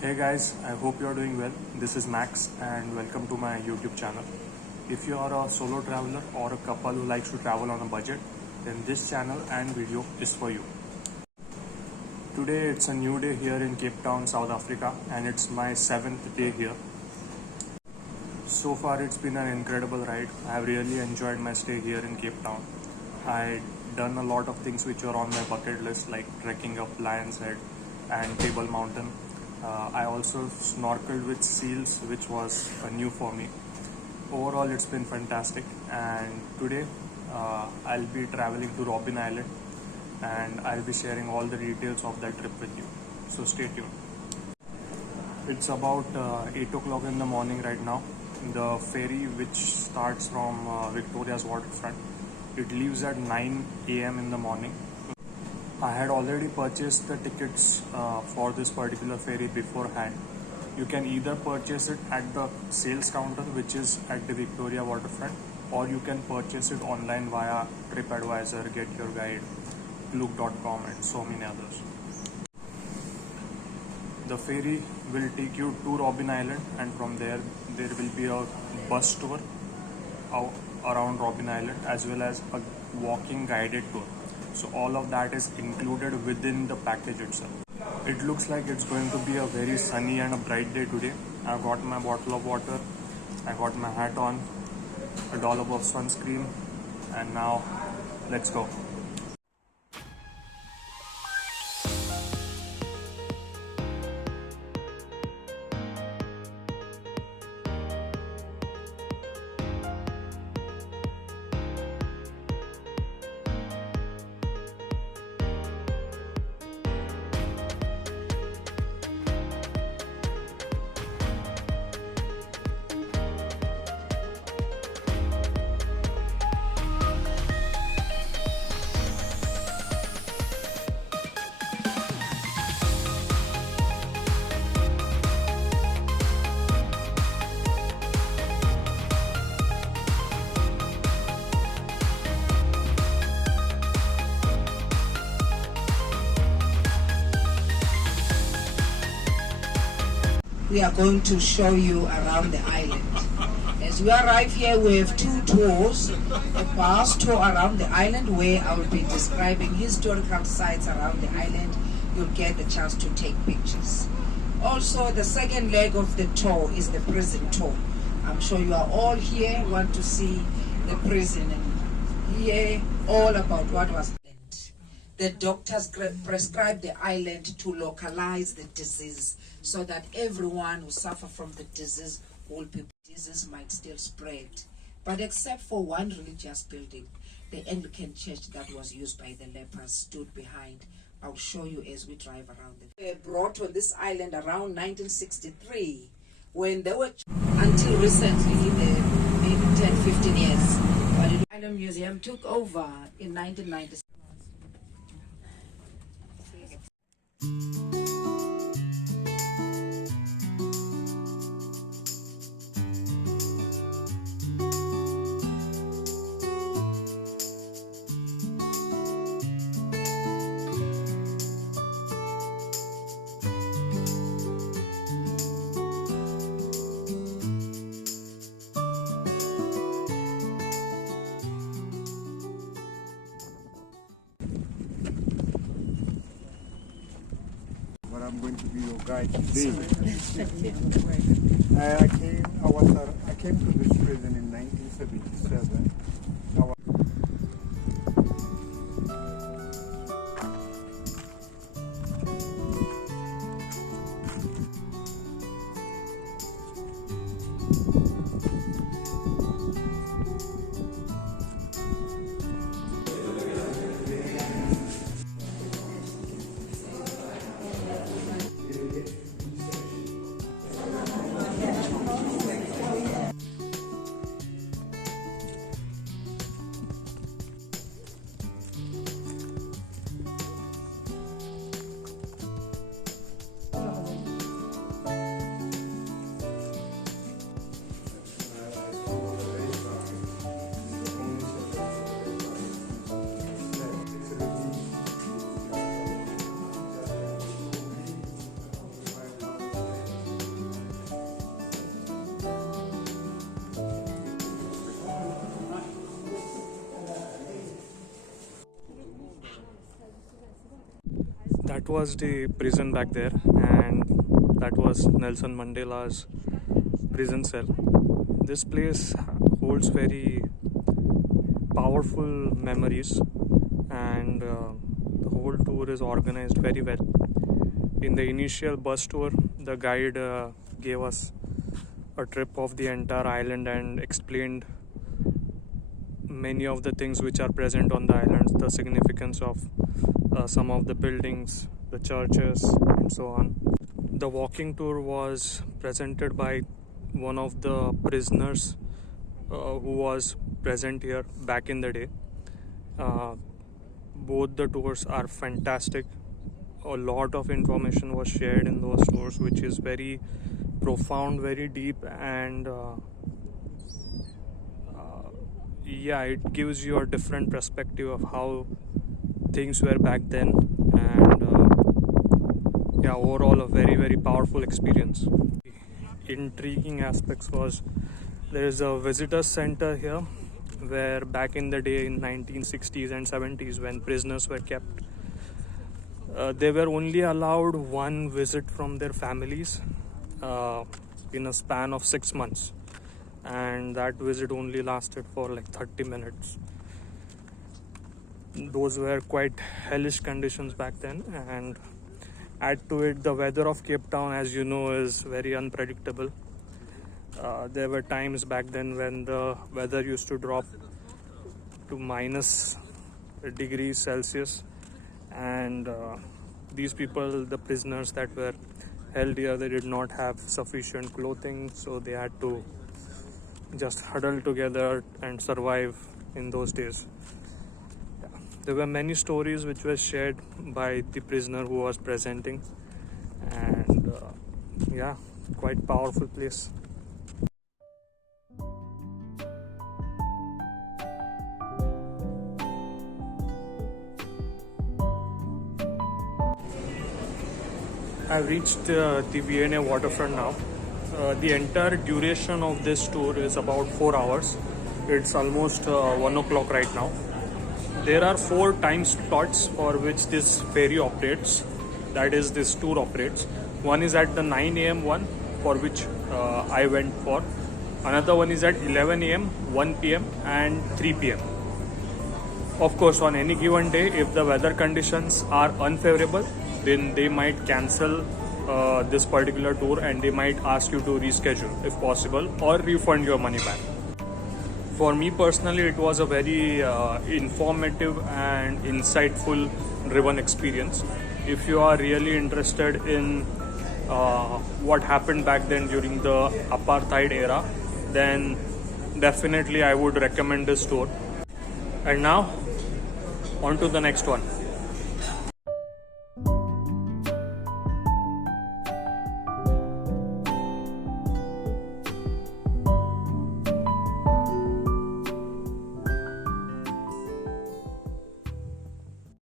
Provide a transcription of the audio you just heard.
Hey guys, I hope you're doing well. This is Max and welcome to my YouTube channel. If you are a solo traveler or a couple who likes to travel on a budget, then this channel and video is for you. Today it's a new day here in Cape Town, South Africa, and it's my 7th day here. So far it's been an incredible ride. I have really enjoyed my stay here in Cape Town. I done a lot of things which are on my bucket list, like trekking up Lion's Head and Table Mountain. I also snorkeled with seals, which was new for me. Overall, it's been fantastic. And today, I'll be traveling to Robben Island, and I'll be sharing all the details of that trip with you. So stay tuned. It's about 8 o'clock in the morning right now. The ferry, which starts from Victoria's waterfront, it leaves at 9 a.m. in the morning. I had already purchased the tickets for this particular ferry beforehand. You can either purchase it at the sales counter, which is at the Victoria waterfront, or you can purchase it online via TripAdvisor, Get Your Guide, Klook.com, and so many others. The ferry will take you to Robben Island, and from there will be a bus tour around Robben Island, as well as a walking guided tour. So all of that is included within the package itself. It looks like it's going to be a very sunny and a bright day today. I got my bottle of water, I got my hat on, a dollop of sunscreen, and now let's go. We are going to show you around the island. As we arrive here, we have two tours. A bus tour around the island, where I will be describing historical sites around the island. You'll get the chance to take pictures. Also, the second leg of the tour is the prison tour. I'm sure you are all here, want to see the prison and hear all about what was happened. The doctors prescribed the island to localize the disease, so that everyone who suffer from the disease might still spread. But except for one religious building, the Anglican church that was used by the lepers stood behind. I'll show you as we drive around. They were brought on this island around 1963, when they were, until recently, maybe 10, 15 years. But the Island Museum took over in 1996. I'm going to be your guide today. I came to this prison in 1977. That was the prison back there, and that was Nelson Mandela's prison cell. This place holds very powerful memories, and the whole tour is organized very well. In the initial bus tour, the guide gave us a trip of the entire island and explained many of the things which are present on the islands, the significance of some of the buildings, the churches, and so on. The walking tour was presented by one of the prisoners who was present here back in the day. Both the tours are fantastic. A lot of information was shared in those tours, which is very profound, very deep, and yeah, it gives you a different perspective of how things were back then, and yeah, overall a very, very powerful experience. Intriguing aspects was there is a visitor center here where back in the day in 1960s and 70s when prisoners were kept, they were only allowed one visit from their families in a span of 6 months, and that visit only lasted for like 30 minutes. Those were quite hellish conditions back then, and add to it the weather of Cape Town, as you know, is very unpredictable. There were times back then when the weather used to drop to minus degrees Celsius, and these people, the prisoners that were held here, they did not have sufficient clothing, so they had to just huddle together and survive in those days. There were many stories which were shared by the prisoner who was presenting, and yeah, quite powerful place. I've reached the V&A waterfront now. The entire duration of this tour is about 4 hours. It's almost 1 o'clock right now. There are 4 time slots for which this ferry operates, that is this tour operates. One is at the 9 a.m. one, for which I went for. Another one is at 11 a.m., 1 p.m. and 3 p.m. Of course, on any given day, if the weather conditions are unfavorable, then they might cancel this particular tour and they might ask you to reschedule if possible, or refund your money back. For me personally, it was a very informative and insightful driven experience. If you are really interested in what happened back then during the apartheid era, then definitely I would recommend this tour. And now, on to the next one.